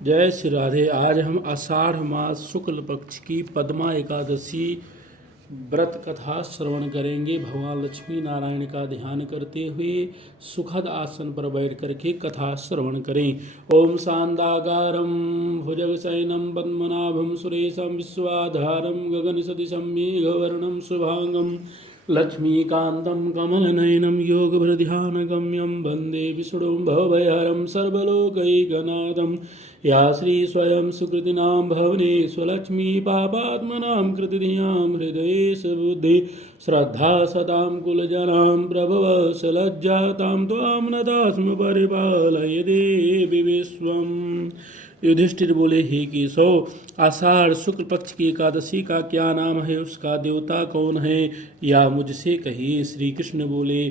जय श्री राधे। आज हम आषाढ़ मास शुक्ल पक्ष की पद्मा एकादशी व्रत कथा श्रवण करेंगे। भगवान लक्ष्मी नारायण का ध्यान करते हुए सुखद आसन पर बैठ करके कथा श्रवण करें। ओम शांताकारं भुजगशयनं पद्मनाभं सुरेशं विश्वाधारं गगनसदृशं मेघवर्णं शुभांगं लक्ष्मीकान्तं कमलनयनं योगभृध्यानगम्यं वन्दे विष्णुं भवभयहरं सर्वलोकैकनाथं। या श्री स्वयं सुकृतिनां भवने स्वलक्ष्मी पापात्मनां कृतिधियां हृदये सुबुद्धि श्रद्धा सदां कुलजनां प्रभव सलज्जातां त्वां नतास्म परिपालय देवी विश्वम्। युधिष्ठिर बोले, हे केशव, आषाढ़ शुक्ल पक्ष की एकादशी का क्या नाम है, उसका देवता कौन है, या मुझसे कहिए। श्री कृष्ण बोले,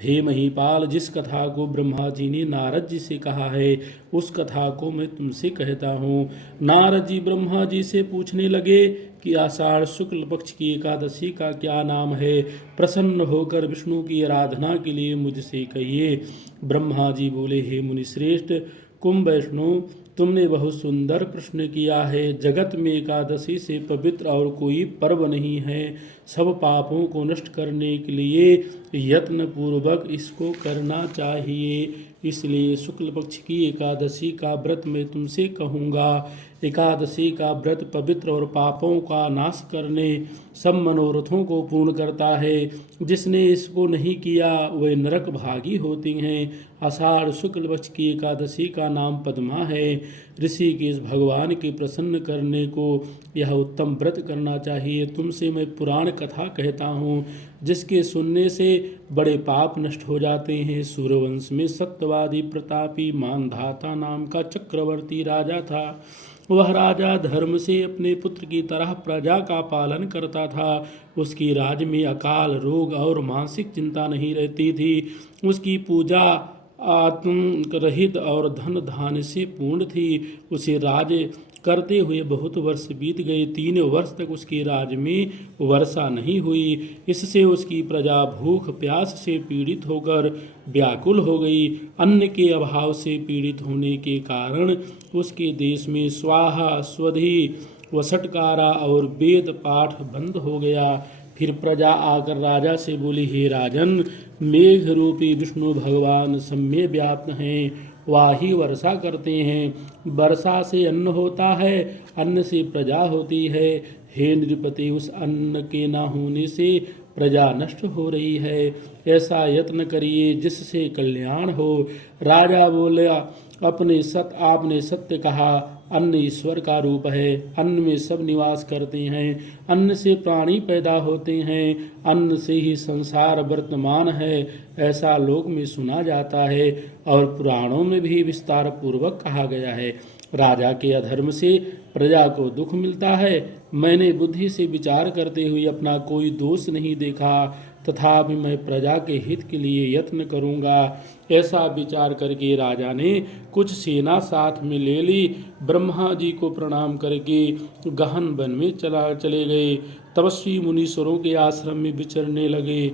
हे महीपाल, जिस कथा को ब्रह्मा जी ने नारद जी से कहा है उस कथा को मैं तुमसे कहता हूँ। नारद जी ब्रह्मा जी से पूछने लगे कि आषाढ़ शुक्ल पक्ष की एकादशी का क्या नाम है। प्रसन्न होकर विष्णु की आराधना के लिए मुझसे कहिए। ब्रह्मा जी बोले, हे मुनिश्रेष्ठ कुंभ वैष्णव, तुमने बहुत सुंदर प्रश्न किया है। जगत में एकादशी से पवित्र और कोई पर्व नहीं है। सब पापों को नष्ट करने के लिए यत्न पूर्वक इसको करना चाहिए। इसलिए शुक्ल पक्ष की एकादशी का व्रत मैं तुमसे कहूँगा। एकादशी का व्रत पवित्र और पापों का नाश करने, सब मनोरथों को पूर्ण करता है। जिसने इसको नहीं किया वे नरक भागी होती हैं। आषाढ़ शुक्ल पक्ष की एकादशी का नाम पद्मा है। ऋषिकेश भगवान के प्रसन्न करने को यह उत्तम व्रत करना चाहिए। तुमसे मैं पुराण कथा कहता हूँ जिसके सुनने से बड़े पाप नष्ट हो जाते हैं। सूर्यवंश में सत्यवादी प्रतापी मानधाता नाम का चक्रवर्ती राजा था। वह राजा धर्म से अपने पुत्र की तरह प्रजा का पालन करता था। उसकी राज्य में अकाल, रोग और मानसिक चिंता नहीं रहती थी। उसकी पूजा आत्म रहित और धन धान्य से पूर्ण थी। उसे राज्य करते हुए बहुत वर्ष बीत गए। 3 वर्ष तक उसके राज्य में वर्षा नहीं हुई। इससे उसकी प्रजा भूख प्यास से पीड़ित होकर व्याकुल हो गई। अन्न के अभाव से पीड़ित होने के कारण उसके देश में स्वाहा, स्वधि, वसटकारा और वेद पाठ बंद हो गया। फिर प्रजा आकर राजा से बोली, हे राजन, मेघ रूपी विष्णु भगवान सब में व्याप्त हैं। वाही वर्षा करते हैं। वर्षा से अन्न होता है, अन्न से प्रजा होती है। हे नृपति, उस अन्न के न होने से प्रजा नष्ट हो रही है। ऐसा यत्न करिए जिससे कल्याण हो। राजा बोला, आपने सत्य कहा। अन्न ईश्वर का रूप है। अन्न में सब निवास करते हैं। अन्न से प्राणी पैदा होते हैं। अन्न से ही संसार वर्तमान है, ऐसा लोक में सुना जाता है और पुराणों में भी विस्तार पूर्वक कहा गया है। राजा के अधर्म से प्रजा को दुख मिलता है। मैंने बुद्धि से विचार करते हुए अपना कोई दोष नहीं देखा, तथापि मैं प्रजा के हित के लिए यत्न करूंगा। ऐसा विचार करके राजा ने कुछ सेना साथ में ले ली। ब्रह्मा जी को प्रणाम करके गहन वन में चले गए। तपस्वी मुनीश्वरों के आश्रम में विचरने लगे।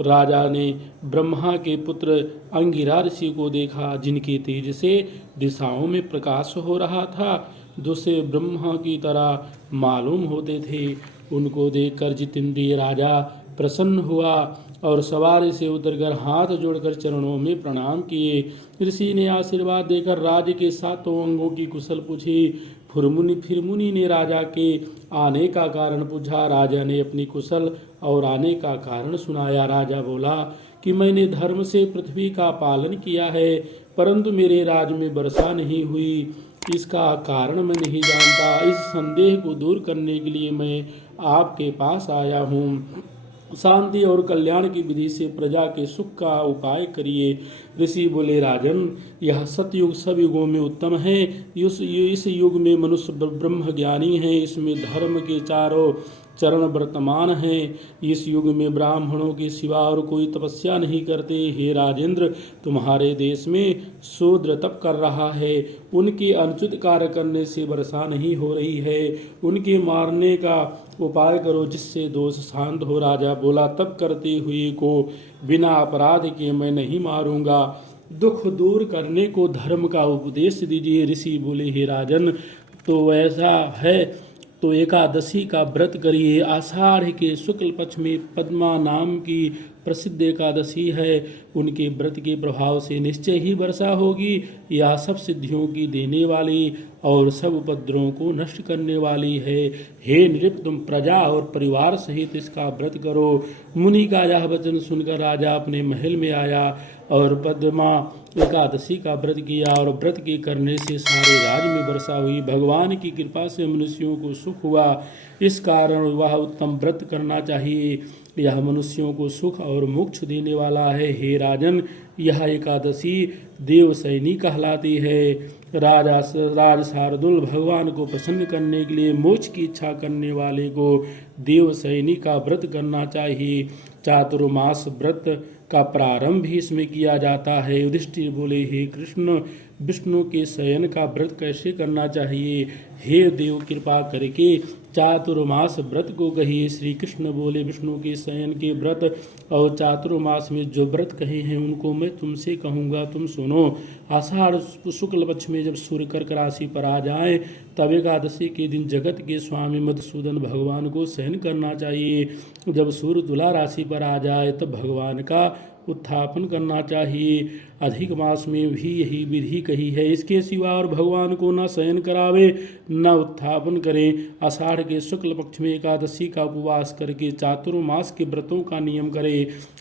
राजा ने ब्रह्मा के पुत्र अंगिरा ऋषि को देखा, जिनके तेज से दिशाओं में प्रकाश हो रहा था, जो से ब्रह्मा की तरह मालूम होते थे। उनको देखकर जितेंद्रिय राजा प्रसन्न हुआ और सवारी से उतरकर हाथ जोड़कर चरणों में प्रणाम किए। ऋषि ने आशीर्वाद देकर राज्य के 7 अंगों की कुशल पूछी। फिर मुनि ने राजा के आने का कारण पूछा। राजा ने अपनी कुशल और आने का कारण सुनाया। राजा बोला कि मैंने धर्म से पृथ्वी का पालन किया है, परंतु मेरे राज्य में वर्षा नहीं हुई। इसका कारण मैं नहीं जानता। इस संदेह को दूर करने के लिए मैं आपके पास आया हूँ। शांति और कल्याण की विधि से प्रजा के सुख का उपाय करिए। ऋषि बोले, राजन, यह सतयुग सब युगों में उत्तम है। इस युग में मनुष्य ब्रह्म ज्ञानी है। इसमें धर्म के 4 चरण वर्तमान हैं। इस युग में ब्राह्मणों के सिवा और कोई तपस्या नहीं करते। हे राजेंद्र, तुम्हारे देश में शूद्र तप कर रहा है। उनके अनुचित कार्य करने से वर्षा नहीं हो रही है। उनके मारने का उपाय करो जिससे दोष शांत हो। राजा बोला, तप करते हुए को बिना अपराध के मैं नहीं मारूंगा। दुख दूर करने को धर्म का उपदेश दीजिए। ऋषि बोले, हे राजन, तो ऐसा है तो एकादशी का व्रत करिए। आषाढ़ के शुक्ल पक्ष में पद्मा नाम की प्रसिद्ध एकादशी है। उनके व्रत के प्रभाव से निश्चय ही वर्षा होगी। यह सब सिद्धियों की देने वाली और सब उपद्रवों को नष्ट करने वाली है। हे नृप, तुम प्रजा और परिवार सहित इसका व्रत करो। मुनि का यह वचन सुनकर राजा अपने महल में आया और पद्मा एकादशी का व्रत किया और व्रत के करने से सारे राज्य में वर्षा हुई। भगवान की कृपा से मनुष्यों को सुख हुआ। इस कारण वह उत्तम व्रत करना चाहिए। यह मनुष्यों को सुख और मोक्ष देने वाला है। हे राजन, यह एकादशी देवशयनी कहलाती है। राज शार्दुल, भगवान को प्रसन्न करने के लिए मोक्ष की इच्छा करने वाले को देवशयनी का व्रत करना चाहिए। चातुर्मास व्रत का प्रारंभ भी इसमें किया जाता है। युधिष्ठिर बोले, हे कृष्ण, विष्णु के शयन का व्रत कैसे करना चाहिए? हे देव, कृपा करके चातुर्मास व्रत को कहिए। श्री कृष्ण बोले, विष्णु के शयन के व्रत और चातुर्मास में जो व्रत कहे हैं उनको मैं तुमसे कहूँगा, तुम सुनो। आषाढ़ शुक्ल पक्ष में जब सूर्य कर्क राशि पर आ जाए तब एकादशी के दिन जगत के स्वामी मधुसूदन भगवान को शयन करना चाहिए। जब सूर्य तुला राशि पर आ जाए तब भगवान का उत्थापन करना चाहिए। अधिक मास में भी यही विधि कही है। इसके सिवा और भगवान को न शयन करावे न उत्थापन करें। आषाढ़ के शुक्ल पक्ष में एकादशी का उपवास करके चातुर्मास के व्रतों का नियम करे।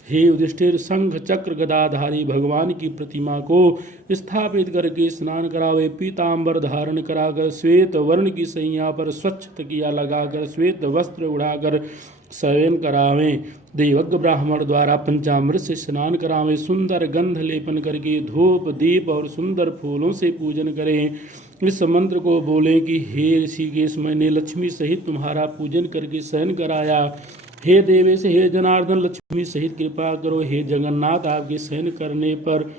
हे युधिष्ठिर, शंख चक्र गदाधारी भगवान की प्रतिमा को स्थापित करके स्नान करावे। पीताम्बर धारण कराकर श्वेत वर्ण की सैया पर स्वच्छ तकिया लगाकर श्वेत वस्त्र उड़ाकर शयन करावें। देवज्ञ ब्राह्मण द्वारा पंचामृत से स्नान करावें। सुंदर गंध लेपन करके धूप दीप और सुंदर फूलों से पूजन करें। इस मंत्र को बोलें कि हे ऋषिकेश, मैंने लक्ष्मी सहित तुम्हारा पूजन करके शयन कराया। हे देवेश, हे जनार्दन, लक्ष्मी सहित कृपा करो। हे जगन्नाथ, आपके शयन करने पर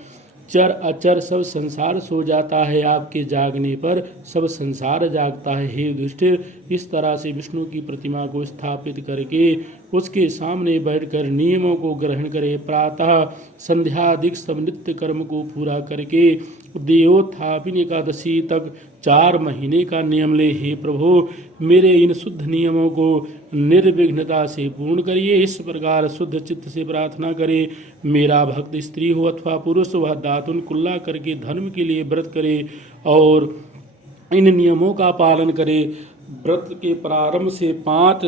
चर अचर सब संसार सो जाता है, आपके जागने पर सब संसार जागता है। हे युधिष्ठिर, इस तरह से विष्णु की प्रतिमा को स्थापित करके उसके सामने बैठकर नियमों को ग्रहण करे। प्रातः संध्यादिक सब नित्य कर्म को पूरा करके देवोत्थापिनी एकादशी तक 4 महीने का नियम ले। हे प्रभु, मेरे इन शुद्ध नियमों को निर्विघ्नता से पूर्ण करिए। इस प्रकार शुद्ध चित्त से प्रार्थना करे। मेरा भक्त स्त्री हो अथवा पुरुष, वह दातुन कुल्ला करके धर्म के लिए व्रत करे और इन नियमों का पालन करे। व्रत के प्रारंभ से 5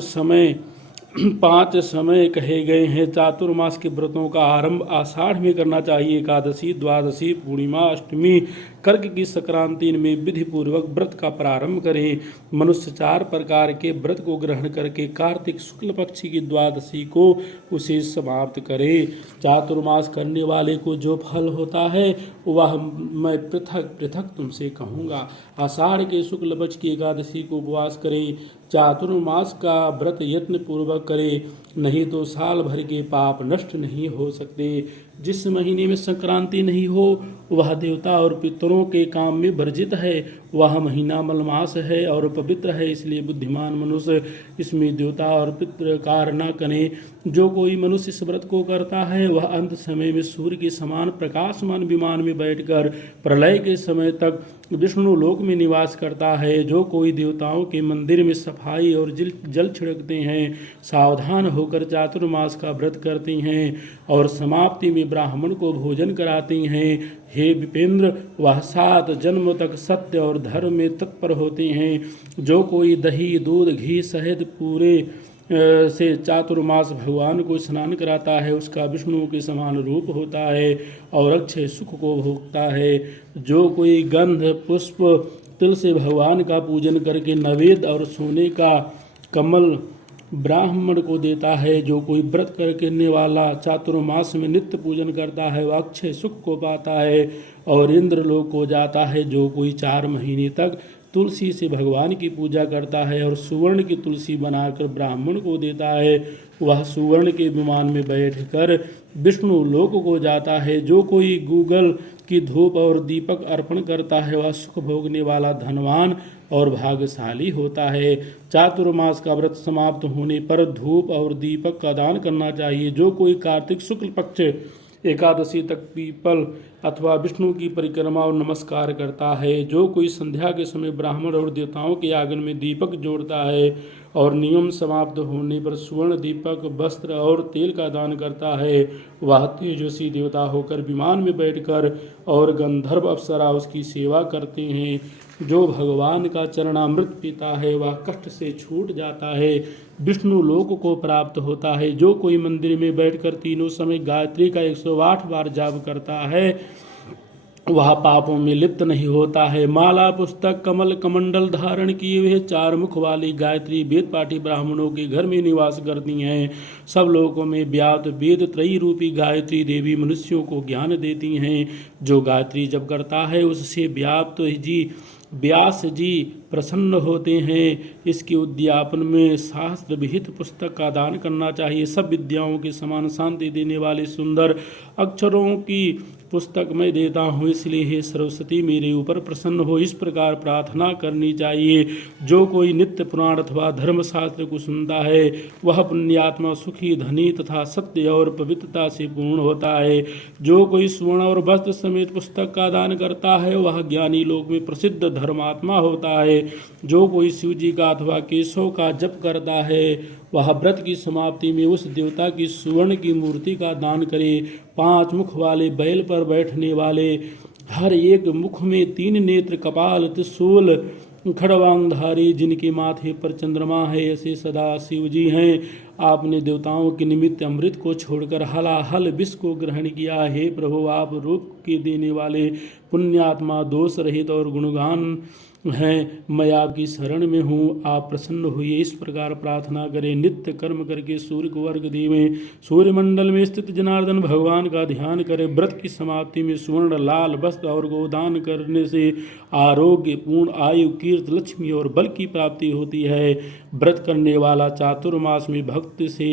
समय कहे गए हैं। चातुर्मास के व्रतों का आरंभ आषाढ़ में करना चाहिए। एकादशी, द्वादशी, पूर्णिमा, अष्टमी, कर्क की संक्रांति में विधि पूर्वक व्रत का प्रारंभ करें। मनुष्य 4 प्रकार के व्रत को ग्रहण करके कार्तिक शुक्ल पक्ष की द्वादशी को उसे समाप्त करे। चातुर्मास करने वाले को जो फल होता है वह मैं पृथक पृथक तुमसे कहूँगा। आषाढ़ के शुक्ल पक्ष की एकादशी को उपवास करें। चातुर्मास का व्रत यत्न पूर्वक करे, नहीं तो साल भर के पाप नष्ट नहीं हो सकते। जिस महीने में संक्रांति नहीं हो वह देवता और पितरों के काम में वर्जित है। वह महीना मलमास है और पवित्र है, इसलिए बुद्धिमान मनुष्य इसमें देवता और पितृ कार्य न करें। जो कोई मनुष्य इस व्रत को करता है वह अंत समय में सूर्य के समान प्रकाशमान विमान में बैठकर प्रलय के समय तक विष्णु लोक में निवास करता है। जो कोई देवताओं के मंदिर में सफाई और जल छिड़कते हैं, सावधान होकर चातुर्मास का व्रत करते हैं और समाप्ति में ब्राह्मण को भोजन कराते हैं, हे विपेंद्र, वह 7 जन्म तक सत्य और धर्म में तत्पर होते हैं। जो कोई दही दूध घी शहद पूरे से चातुर्मास भगवान को स्नान कराता है उसका विष्णु के समान रूप होता है और अक्षय सुख को भोगता है। जो कोई गंध पुष्प तिल से भगवान का पूजन करके नवेद और सोने का कमल ब्राह्मण को देता है, जो कोई व्रत करने वाला चातुर्मास में नित्य पूजन करता है वह अक्षय सुख को पाता है और इंद्रलोक को जाता है। जो कोई 4 महीने तक तुलसी से भगवान की पूजा करता है और सुवर्ण की तुलसी बनाकर ब्राह्मण को देता है वह सुवर्ण के विमान में बैठकर विष्णु लोक को जाता है। जो कोई गूगल की धूप और दीपक अर्पण करता है वह सुख भोगने वाला धनवान और भाग्यशाली होता है। चातुर्मास का व्रत समाप्त होने पर धूप और दीपक का दान करना चाहिए। जो कोई कार्तिक शुक्ल पक्ष एकादशी तक पीपल अथवा विष्णु की परिक्रमा और नमस्कार करता है, जो कोई संध्या के समय ब्राह्मण और देवताओं के आंगन में दीपक जोड़ता है और नियम समाप्त होने पर स्वर्ण दीपक, वस्त्र और तेल का दान करता है, वह तेजस्वी देवता होकर विमान में बैठकर और गंधर्व अप्सरा उसकी सेवा करते हैं। जो भगवान का चरणामृत पीता है वह कष्ट से छूट जाता है, विष्णु लोक को प्राप्त होता है। जो कोई मंदिर में बैठकर तीनों समय गायत्री का 108 बार जाप करता है वह पापों में लिप्त नहीं होता है। माला, पुस्तक, कमल, कमंडल धारण किए हुए 4 मुख वाली गायत्री वेद पाठी ब्राह्मणों के घर में निवास करती हैं। सब लोगों में व्याप्त वेद त्रयी रूपी गायत्री देवी मनुष्यों को ज्ञान देती हैं। जो गायत्री जप करता है उससे व्यास जी प्रसन्न होते हैं। इसके उद्यापन में शास्त्र विहित पुस्तक का दान करना चाहिए। सब विद्याओं के समान शांति देने वाले सुंदर अक्षरों की पुस्तक मैं देता हूँ, इसलिए हे सरस्वती मेरे ऊपर प्रसन्न हो, इस प्रकार प्रार्थना करनी चाहिए। जो कोई नित्य पुराण अथवा धर्मशास्त्र को सुनता है वह पुण्यात्मा, सुखी, धनी तथा सत्य और पवित्रता से पूर्ण होता है। जो कोई स्वर्ण और वस्त्र समेत पुस्तक का दान करता है वह ज्ञानी लोक में प्रसिद्ध धर्मात्मा होता है। जो कोई शिव जी का अथवा केशव का जप करता है वह व्रत की समाप्ति में उस देवता की सुवर्ण की मूर्ति का दान करे। 5 मुख वाले बैल पर बैठने वाले, हर एक मुख में 3 नेत्र, कपाल, त्रिशूल, खड़वांगधारी, जिनके माथे पर चंद्रमा है, ऐसे सदा शिव जी हैं। आपने देवताओं के निमित्त अमृत को छोड़कर हलाहल विष को ग्रहण किया। हे प्रभु, आप रूप के देने वाले पुण्यात्मा, दोष रहित और गुणगान हैं। मैं आपकी शरण में हूँ, आप प्रसन्न हुए, इस प्रकार प्रार्थना करें। नित्य कर्म करके सूर्य को अर्घ देवें। सूर्यमंडल में स्थित जनार्दन भगवान का ध्यान करें। व्रत की समाप्ति में स्वर्ण, लाल वस्त्र और गोदान करने से आरोग्य, पूर्ण आयु, कीर्ति, लक्ष्मी और बल की प्राप्ति होती है। व्रत करने वाला चातुर्मास में भक्ति से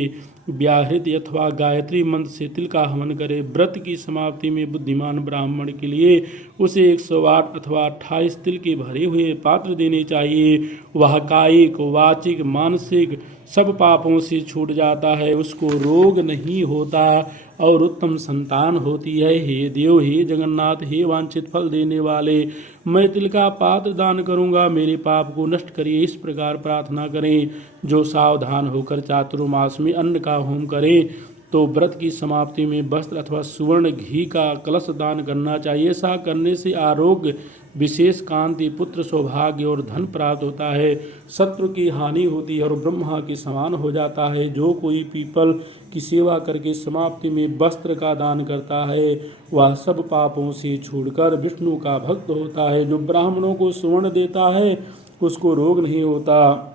व्याहृत अथवा गायत्री मंत्र से तिल का हवन करे। व्रत की समाप्ति में बुद्धिमान ब्राह्मण के लिए उसे 108 अथवा 28 तिल के भरे हुए पात्र देने चाहिए। वह कायिक, वाचिक, मानसिक सब पापों से छूट जाता है, उसको रोग नहीं होता और उत्तम संतान होती है। हे देव, हे जगन्नाथ, हे वांछित फल देने वाले, मैं तिल का पात्र दान करूंगा, मेरे पाप को नष्ट करिए, इस प्रकार प्रार्थना करें। जो सावधान होकर चातुर्मास में अन्न का होम करे तो व्रत की समाप्ति में वस्त्र अथवा सुवर्ण घी का कलश दान करना चाहिए। ऐसा करने से आरोग्य, विशेष कांति, पुत्र, सौभाग्य और धन प्राप्त होता है। शत्रु की हानि होती है और ब्रह्मा के समान हो जाता है। जो कोई पीपल की सेवा करके समाप्ति में वस्त्र का दान करता है वह सब पापों से छूटकर विष्णु का भक्त होता है। जो ब्राह्मणों को स्वर्ण देता है उसको रोग नहीं होता।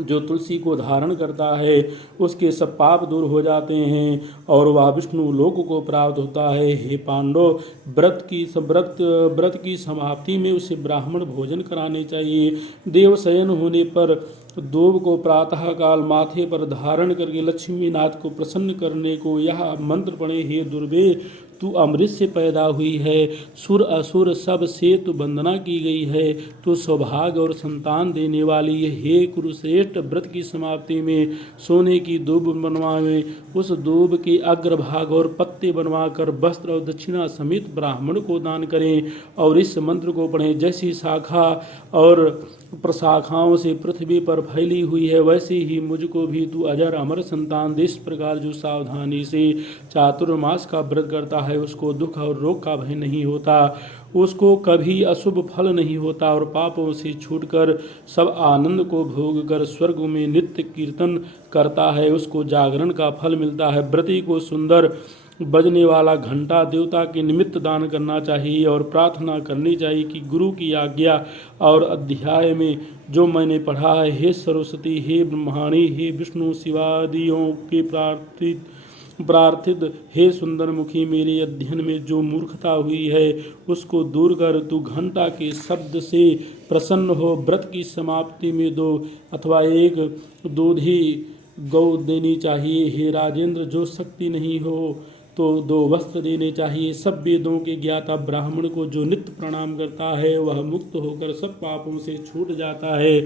जो तुलसी को धारण करता है उसके सब पाप दूर हो जाते हैं और वह विष्णु लोक को प्राप्त होता है। हे पांडव, व्रत की समाप्ति में उसे ब्राह्मण भोजन कराने चाहिए। देवशयन होने पर दूब को प्रातः काल माथे पर धारण करके लक्ष्मी नाथ को प्रसन्न करने को यह मंत्र पढ़े। हे दुर्वे, तू अमृत से पैदा हुई है, सुर असुर सब से तू वंदना की गई है, तू सौभाग्य और संतान देने वाली है। हे कुरुश्रेष्ठ, व्रत की समाप्ति में सोने की दूब बनवावे, उस दूब के अग्रभाग और पत्ते बनवाकर वस्त्र और दक्षिणा समेत ब्राह्मण को दान करें और इस मंत्र को पढ़ें। जैसी शाखा और प्रशाखाओं से पृथ्वी पर फैली हुई है वैसे ही मुझको भी तू अजर अमर संतान दे। इस प्रकार जो सावधानी से चातुर्मास का व्रत करता है उसको दुख और रोग का भय नहीं होता, उसको कभी अशुभ फल नहीं होता और पापों से छूटकर सब आनंद को भोग कर स्वर्ग में नित्य कीर्तन करता है, उसको जागरण का फल मिलता है। व्रती को सुंदर बजने वाला घंटा देवता के निमित्त दान करना चाहिए और प्रार्थना करनी चाहिए कि गुरु की आज्ञा और अध्याय में जो मैंने पढ़ा है, हे सरस्वती, हे ब्रह्माणी, हे विष्णु शिवादियों के प्रार्थित हे सुंदर मुखी, मेरे अध्ययन में जो मूर्खता हुई है उसको दूर कर तू घंटा के शब्द से प्रसन्न हो। व्रत की समाप्ति में 2 अथवा 1 दूधी गौ देनी चाहिए। हे राजेंद्र, जो शक्ति नहीं हो तो 2 वस्त्र देने चाहिए। सब वेदों के ज्ञाता ब्राह्मण को जो नित्य प्रणाम करता है वह मुक्त होकर सब पापों से छूट जाता है।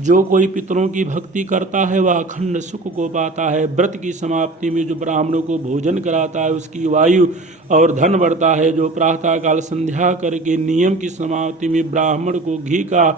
जो कोई पितरों की भक्ति करता है वह अखंड सुख को पाता है। व्रत की समाप्ति में जो ब्राह्मणों को भोजन कराता है उसकी वायु और धन बढ़ता है। जो प्रातः काल संध्या करके नियम की समाप्ति में ब्राह्मण को घी का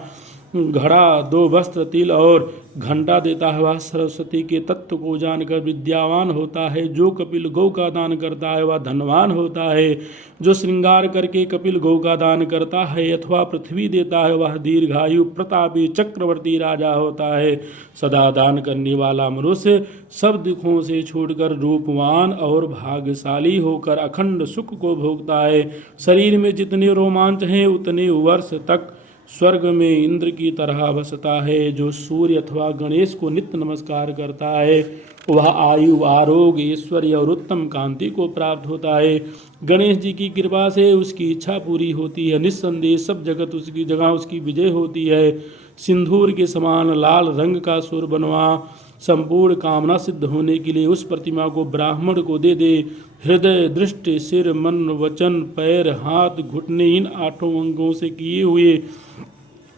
घड़ा, 2 वस्त्र, तिल और घंटा देता है वह सरस्वती के तत्व को जानकर विद्यावान होता है। जो कपिल गौ का दान करता है वह धनवान होता है। जो श्रृंगार करके कपिल गौ का दान करता है अथवा पृथ्वी देता है वह दीर्घायु प्रतापी चक्रवर्ती राजा होता है। सदा दान करने वाला मनुष्य सब दुखों से छूटकर रूपवान और भाग्यशाली होकर अखंड सुख को भोगता है। शरीर में जितने रोमांच हैं उतने वर्ष तक स्वर्ग में इंद्र की तरह बसता है। जो सूर्य अथवा गणेश को नित्य नमस्कार करता है वह आयु, आरोग्य, ऐश्वर्य और उत्तम कांति को प्राप्त होता है। गणेश जी की कृपा से उसकी इच्छा पूरी होती है। निस्संदेह सब जगत उसकी जगह उसकी विजय होती है। सिंदूर के समान लाल रंग का सुर बनवा संपूर्ण कामना सिद्ध होने के लिए उस प्रतिमा को ब्राह्मण को दे दे। हृदय, दृष्टि, सिर, मन, वचन, पैर, हाथ, घुटने इन 8 अंगों से किए हुए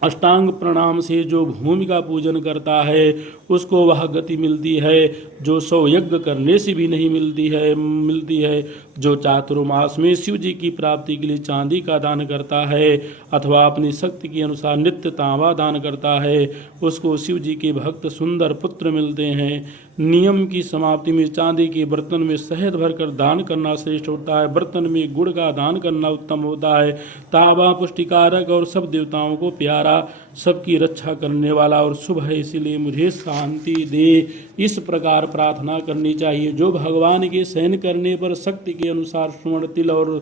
अष्टांग प्रणाम से जो भूमि का पूजन करता है उसको वह गति मिलती है जो 100 यज्ञ करने से भी नहीं मिलती है। जो चातुर्मास में शिव जी की प्राप्ति के लिए चांदी का दान करता है अथवा अपनी शक्ति के अनुसार नित्य तांबा दान करता है उसको शिव जी के भक्त सुंदर पुत्र मिलते हैं। नियम की समाप्ति में चांदी के बर्तन में शहद भरकर दान करना श्रेष्ठ होता है। बर्तन में गुड़ का दान करना उत्तम होता है। तांबा पुष्टिकारक और सब देवताओं को प्यारा, सबकी रक्षा करने वाला और शुभ है, इसीलिए मुझे शांति दे, इस प्रकार प्रार्थना करनी चाहिए। जो भगवान के शयन करने पर शक्ति के अनुसार स्वर्ण, तिल और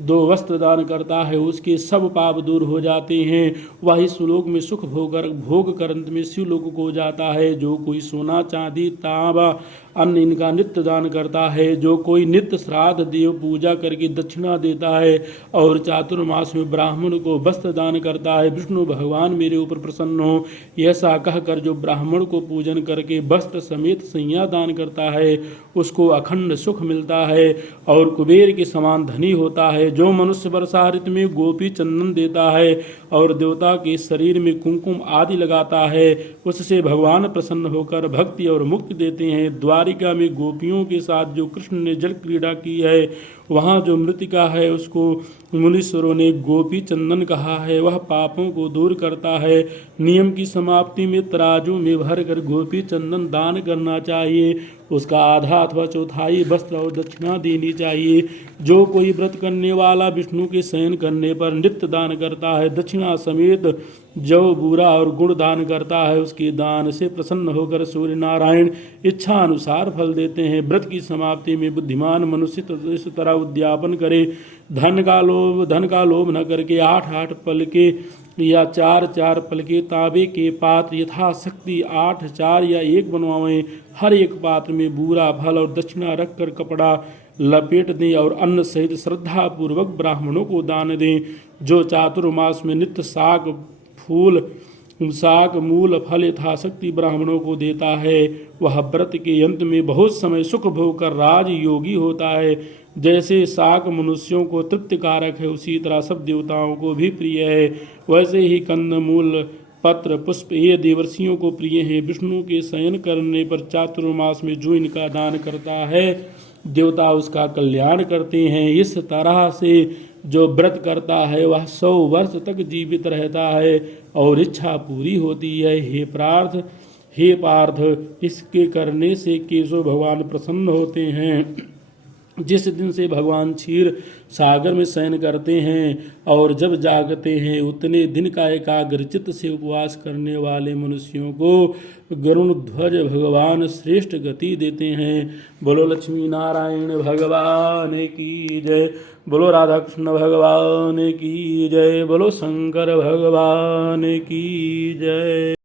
2 वस्त्र दान करता है उसके सब पाप दूर हो जाते हैं। वह इस लोक में सुख भोग कर अंत में शिवलोक को जाता है। जो कोई सोना, चांदी, तांबा, अन्न इनका नित्य दान करता है, जो कोई नित्य श्राद्ध, देव पूजा करके दक्षिणा देता है और चातुर्मास में ब्राह्मण को वस्त्र दान करता है, विष्णु भगवान मेरे ऊपर प्रसन्न हो, ऐसा कहकर जो ब्राह्मण को पूजन करके वस्त्र समेत सैया दान करता है उसको अखंड सुख मिलता है और कुबेर के समान धनी होता है। जो मनुष्य वर्षा ऋतु में गोपी चंदन देता है और देवता के शरीर में कुमकुम आदि लगाता है उससे भगवान प्रसन्न होकर भक्ति और मुक्ति देते हैं। द्वारिका में गोपियों के साथ जो कृष्ण ने जल क्रीड़ा की है वहाँ जो मृतिका है उसको मुनीश्वरों ने गोपी चंदन कहा है। वह पापों को दूर करता है। नियम की समाप्ति में तराजू में भर कर गोपी चंदन दान करना चाहिए। उसका आधा अथवा चौथाई वस्त्र और दक्षिणा देनी चाहिए। जो कोई व्रत करने वाला विष्णु के शयन करने पर नित्य दान करता है, दक्षिणा समेत जव, बूरा और गुड़ दान करता है, उसके दान से प्रसन्न होकर सूर्य नारायण इच्छा अनुसार फल देते हैं। व्रत की समाप्ति में बुद्धिमान मनुष्य इस तरह उद्यापन करे, धन का लोभ न करके 8-8 पलके या 4-4 पलके तांबे के पात्र यथाशक्ति 8, 4 या 1 बनवाएं। हर एक पात्र में बूरा, फल और दक्षिणा रखकर कपड़ा लपेट दें और अन्न सहित श्रद्धा पूर्वक ब्राह्मणों को दान दें। जो चातुर्मास में नित्य शाक, मूल, फल यथाशक्ति ब्राह्मणों को देता है वह व्रत के अंत में बहुत समय सुख भोग कर राजयोगी होता है। जैसे शाक मनुष्यों को तृप्तिकारक है उसी तरह सब देवताओं को भी प्रिय है। वैसे ही कंद, मूल, पत्र, पुष्प ये देवर्षियों को प्रिय हैं। विष्णु के शयन करने पर चातुर्मास में जो इनका दान करता है देवता उसका कल्याण करते हैं। इस तरह से जो व्रत करता है वह 100 वर्ष तक जीवित रहता है और इच्छा पूरी होती है। हे पार्थ, इसके करने से केशव भगवान प्रसन्न होते हैं। जिस दिन से भगवान क्षीर सागर में शयन करते हैं और जब जागते हैं उतने दिन का एकाग्रचित्त से उपवास करने वाले मनुष्यों को गरुण ध्वज भगवान श्रेष्ठ गति देते हैं। बोलो लक्ष्मी नारायण भगवान की जय, बोलो राधा कृष्ण भगवान की जय, बोलो शंकर भगवान की जय।